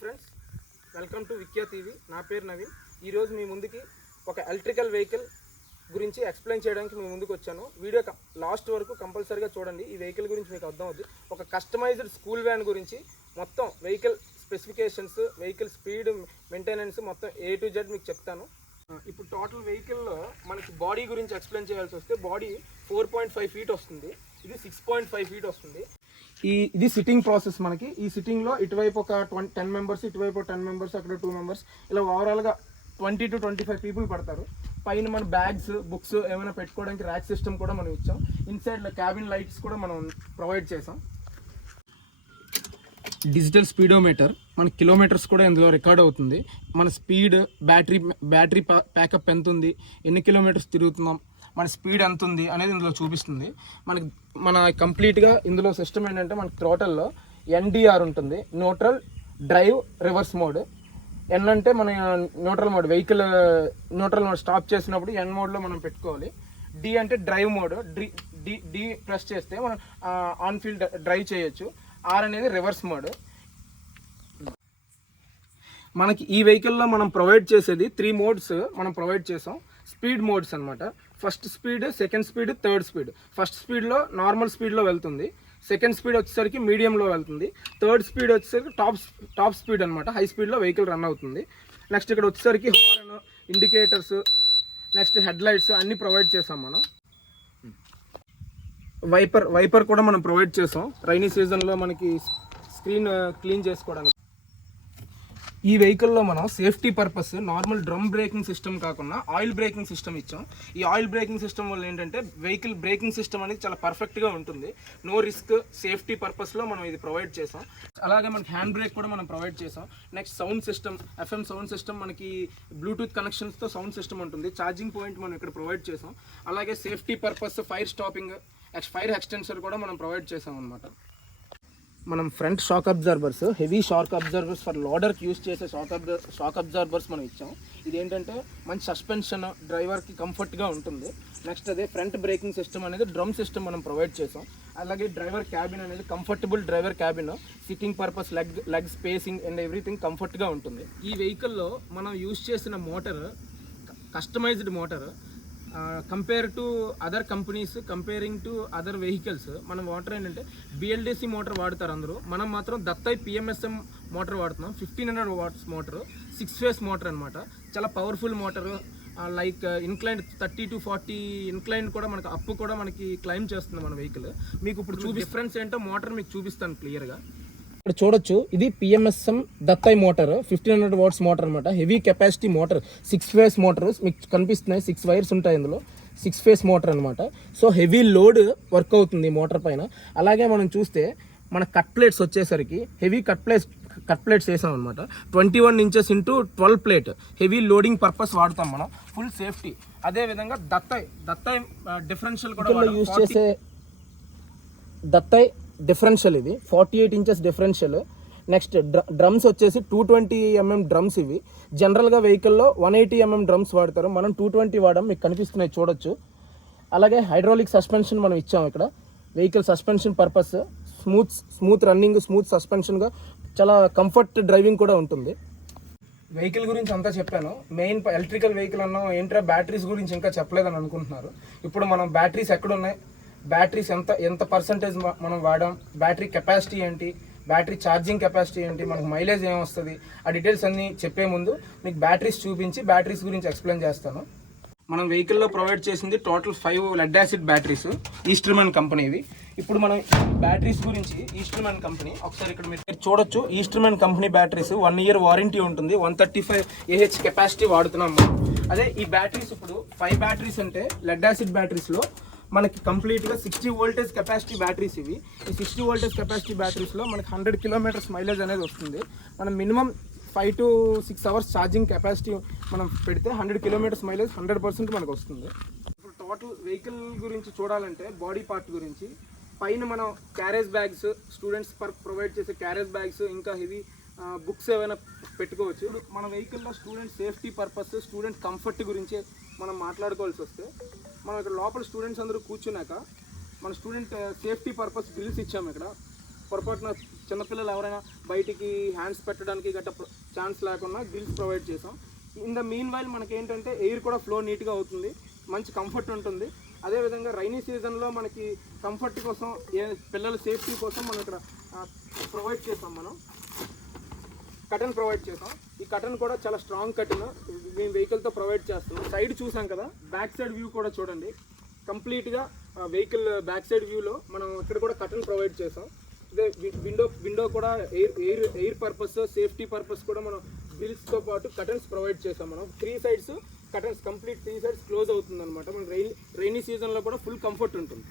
Friends, welcome to విక్యా TV. నా పేరు నవీన్. ఈరోజు మీ ముందుకి ఒక ఎలక్ట్రికల్ వెహికల్ గురించి ఎక్స్ప్లెయిన్ చేయడానికి మీ ముందుకు వచ్చాను. వీడియో లాస్ట్ వరకు కంపల్సరీగా చూడండి. ఈ వెహికల్ గురించి మీకు అర్థమవుతుంది. ఒక కస్టమైజ్డ్ స్కూల్ వ్యాన్ గురించి మొత్తం vehicle specifications, vehicle speed, maintenance మొత్తం A to Z మీకు చెప్తాను. ఇప్పుడు టోటల్ వెహికల్లో మనకి బాడీ గురించి ఎక్స్ప్లెయిన్ చేయాల్సి వస్తే బాడీ 4.5 ఫీట్ వస్తుంది. ఇది 6.5 ఫీట్ వస్తుంది. ఇది సిట్టింగ్ ప్రాసెస్. మనకి ఈ సిట్టింగ్లో ఇటువైపు ఒక 10 మెంబర్స్, ఇటువైపు 10 మెంబర్స్, అక్కడ 2 మెంబర్స్, ఇలా ఓవరాల్గా 20 to 25 పీపుల్ పడతారు. పైన మన బ్యాగ్స్, బుక్స్ ఏమైనా పెట్టుకోవడానికి ర్యాక్ సిస్టమ్ కూడా మనం ఇచ్చాం. ఇన్సైడ్ క్యాబిన్ లైట్స్ కూడా మనం ప్రొవైడ్ చేసాం. డిజిటల్ స్పీడోమీటర్, మన కిలోమీటర్స్ కూడా ఇందులో రికార్డ్ అవుతుంది. మన స్పీడ్, బ్యాటరీ ప్యాకప్ ఎంత ఉంది, ఎన్ని కిలోమీటర్స్ తిరుగుతున్నాం, మన స్పీడ్ ఎంత ఉంది అనేది ఇందులో చూపిస్తుంది. మన కంప్లీట్గా ఇందులో సిస్టమ్ ఏంటంటే మనకి టోటల్లో NDR ఉంటుంది, neutral, drive, reverse mode. N అంటే మన neutral mode, vehicle neutral mode stop చేసినప్పుడు N మోడ్లో మనం పెట్టుకోవాలి. D అంటే డ్రైవ్ మోడ్, డి ప్రెస్ చేస్తే మనం ఆన్ ఫీల్డ్ డ్రైవ్ చేయొచ్చు. R అనేది రివర్స్ మోడ్. మనకి ఈ వెహికల్లో మనం ప్రొవైడ్ చేసేది 3 మోడ్స్ మనం ప్రొవైడ్ చేసాం. స్పీడ్ మోడ్స్ అనమాట. First speed, second speed, third speed. First స్పీడ్లో నార్మల్ స్పీడ్లో వెళ్తుంది. సెకండ్ స్పీడ్ వచ్చేసరికి మీడియంలో వెళ్తుంది. థర్డ్ స్పీడ్ వచ్చేసరికి టాప్ స్పీడ్ అనమాట. హై స్పీడ్లో వెహికల్ రన్ అవుతుంది. నెక్స్ట్ ఇక్కడ వచ్చేసరికి horn, indicators, next head lights అన్నీ ప్రొవైడ్ చేసాం మనం. వైపర్ కూడా మనం ప్రొవైడ్ చేసాం రైనీ సీజన్లో మనకి స్క్రీన్ క్లీన్ చేసుకోవడానికి. ఈ వెహికల్లో మనం safety purpose normal drum braking system కాకుండా ఆయిల్ బ్రేకింగ్ సిస్టమ్ ఇచ్చాం. ఈ ఆయిల్ బ్రేకింగ్ సిస్టమ్ వల్ల ఏంటంటే వెహికల్ బ్రేకింగ్ సిస్టమ్ అనేది చాలా పర్ఫెక్ట్గా ఉంటుంది. నో రిస్క్, సేఫ్టీ పర్పస్లో మనం ఇది ప్రొవైడ్ చేసాం. అలాగే మనకి హ్యాండ్ బ్రేక్ కూడా మనం ప్రొవైడ్ చేసాం. Next sound system, FM sound system, మనకి బ్లూటూత్ కనెక్షన్స్తో సౌండ్ సిస్టమ్ ఉంటుంది. ఛార్జింగ్ పాయింట్ మనం ఇక్కడ ప్రొవైడ్ చేసాం. అలాగే safety purpose fire stopping, fire extinguisher కూడా మనం ప్రొవైడ్ చేసాం అనమాట. మనం front shock absorbers, heavy shock absorbers for లోడర్కి యూస్ చేసే షాక్ అబ్జర్వర్స్ మనం ఇచ్చాం. ఇదేంటంటే మంచి సస్పెన్షన్, డ్రైవర్కి కంఫర్ట్గా ఉంటుంది. నెక్స్ట్ అదే ఫ్రంట్ బ్రేకింగ్ సిస్టమ్ అనేది డ్రమ్ సిస్టమ్ మనం ప్రొవైడ్ చేసాం. అలాగే డ్రైవర్ క్యాబిన్ అనేది comfortable driver cabin, sitting purpose, leg spacing and everything కంఫర్ట్గా ఉంటుంది. ఈ వెహికల్లో మనం యూస్ చేసిన motor customized motor. Compare to other companies, comparing to other vehicles, మనం వాటర్ ఏంటంటే BLDC మోటార్ వాడతారు అందరూ. మనం మాత్రం దత్తై PMSM మోటార్ వాడుతున్నాం. 1500 వాట్స్ మోటార్, 6 ఫేస్ మోటార్ అనమాట. చాలా powerful motor. Like incline 30 to 40 incline కూడా మనకి అప్ కూడా మనకి క్లైమ్ చేస్తుంది మన వెహికల్. మీకు ఇప్పుడు డిఫరెన్స్ ఏంటో మోటార్ మీకు చూపిస్తాను క్లియర్గా. ఇక్కడ చూడొచ్చు, ఇది PMSM దత్తై మోటార్, 1500 వాట్స్ మోటార్ అనమాట. Heavy capacity motor, 6 face motor మీకు కనిపిస్తున్నాయి. 6 వైర్స్ ఉంటాయి ఇందులో. 6 ఫేస్ మోటార్ అనమాట. సో హెవీ లోడ్ వర్క్ అవుతుంది మోటార్ పైన. అలాగే మనం చూస్తే మన కట్ ప్లేట్స్ వచ్చేసరికి హెవీ కట్ ప్లేట్స్ వేసాం అనమాట. 21 inches into 12 plate. Heavy loading purpose వాడతాం మనం. Full safety. అదేవిధంగా దత్తై డిఫరెన్షియల్ కూడా యూజ్ చేసే దత్తై డిఫరెన్షియల్, ఇది 48 inches డిఫరెన్షియల్. నెక్స్ట్ డ్రమ్స్ వచ్చేసి 220 mm డ్రమ్స్. ఇవి జనరల్గా వెహికల్లో 180 mm డ్రమ్స్ వాడతారు. మనం 220 వాడడం మీకు కనిపిస్తున్నాయి, చూడొచ్చు. అలాగే హైడ్రాలిక్ సస్పెన్షన్ మనం ఇచ్చాం ఇక్కడ. Vehicle suspension purpose smooth running, smooth సస్పెన్షన్గా చాలా కంఫర్ట్ డ్రైవింగ్ కూడా ఉంటుంది. వెహికల్ గురించి అంతా చెప్పాను. మెయిన్ ఎలక్ట్రికల్ వెహికల్ అన్నాం, ఏంట్రా బ్యాటరీస్ గురించి ఇంకా చెప్పలేదని అనుకుంటున్నారు. ఇప్పుడు మనం బ్యాటరీస్ ఎక్కడున్నాయి, బ్యాటరీస్ ఎంత పర్సంటేజ్ మనం వాడాం, బ్యాటరీ కెపాసిటీ ఏంటి, బ్యాటరీ ఛార్జింగ్ కెపాసిటీ ఏంటి, మనకు మైలేజ్ ఏమొస్తుంది, ఆ డీటెయిల్స్ అన్నీ చెప్పే ముందు మీకు బ్యాటరీస్ చూపించి బ్యాటరీస్ గురించి ఎక్స్ప్లెయిన్ చేస్తాను. మనం వెహికల్లో ప్రొవైడ్ చేసింది టోటల్ 5 లెడ్ యాసిడ్ బ్యాటరీస్, ఈస్టర్మన్ కంపెనీవి. ఇప్పుడు మనం బ్యాటరీస్ గురించి ఈస్టర్మన్ కంపెనీ ఒకసారి ఇక్కడ మీరు చూడొచ్చు. ఈస్టర్మన్ కంపెనీ బ్యాటరీస్ 1 year వారంటీ ఉంటుంది. 135 Ah కెపాసిటీ వాడుతున్నాం మనం. అదే ఈ బ్యాటరీస్ ఇప్పుడు 5 బ్యాటరీస్ అంటే లెడ్ యాసిడ్ బ్యాటరీస్లో మనకి కంప్లీట్గా 60 voltage కెపాసిటీ బ్యాటరీస్ ఇవి. ఈ 60 voltage కెపాసిటీ బ్యాటరీస్లో మనకి 100 kilometers మైలేజ్ అనేది వస్తుంది. మనం minimum 5 to 6 hours charging capacity మనం పెడితే 100 kilometers మైలేజ్ 100% మనకు వస్తుంది. ఇప్పుడు టోటల్ వెహికల్ గురించి చూడాలంటే బాడీ పార్ట్ గురించి పైన మనం క్యారేజ్ బ్యాగ్స్, స్టూడెంట్స్ ప్రొవైడ్ చేసే క్యారేజ్ బ్యాగ్స్, ఇంకా హెవీ బుక్స్ ఏమైనా పెట్టుకోవచ్చు. మన వెహికల్లో student safety purpose, student comfort గురించి మనం మాట్లాడుకోవాల్సి వస్తే మనం ఇక్కడ లోపల స్టూడెంట్స్ అందరూ కూర్చున్నాక మన స్టూడెంట్ సేఫ్టీ పర్పస్ గ్రిల్స్ ఇచ్చాము. ఇక్కడ పొరపాటున చిన్నపిల్లలు ఎవరైనా బయటికి హ్యాండ్స్ పెట్టడానికి గట్ట ఛాన్స్ లేకుండా గ్రిల్స్ ప్రొవైడ్ చేసాం. ఇన్ ద మీన్ వైల్ మనకి ఏంటంటే ఎయిర్ కూడా ఫ్లో నీట్గా అవుతుంది, మంచి కంఫర్ట్ ఉంటుంది. అదేవిధంగా రైనీ సీజన్లో మనకి కంఫర్ట్ కోసం పిల్లల సేఫ్టీ కోసం మనం ఇక్కడ ప్రొవైడ్ చేసాం. మనం కటన్ ప్రొవైడ్ చేసాం. ఈ కటన్ కూడా చాలా స్ట్రాంగ్ కటన్ మేము వెహికల్తో ప్రొవైడ్ చేస్తున్నాం. సైడ్ చూసాం కదా, బ్యాక్ సైడ్ వ్యూ కూడా చూడండి. కంప్లీట్గా వెహికల్ బ్యాక్ సైడ్ వ్యూలో మనం ఇక్కడ కూడా కటన్ ప్రొవైడ్ చేసాం. ఇదే విండో కూడా ఎయిర్ పర్పస్, సేఫ్టీ పర్పస్ కూడా మనం గ్రిల్స్తో పాటు కటన్స్ ప్రొవైడ్ చేసాం. మనం 3 sides curtains complete 3 sides close అవుతుంది అనమాట. మనకి రైనీ సీజన్లో కూడా ఫుల్ కంఫర్ట్ ఉంటుంది.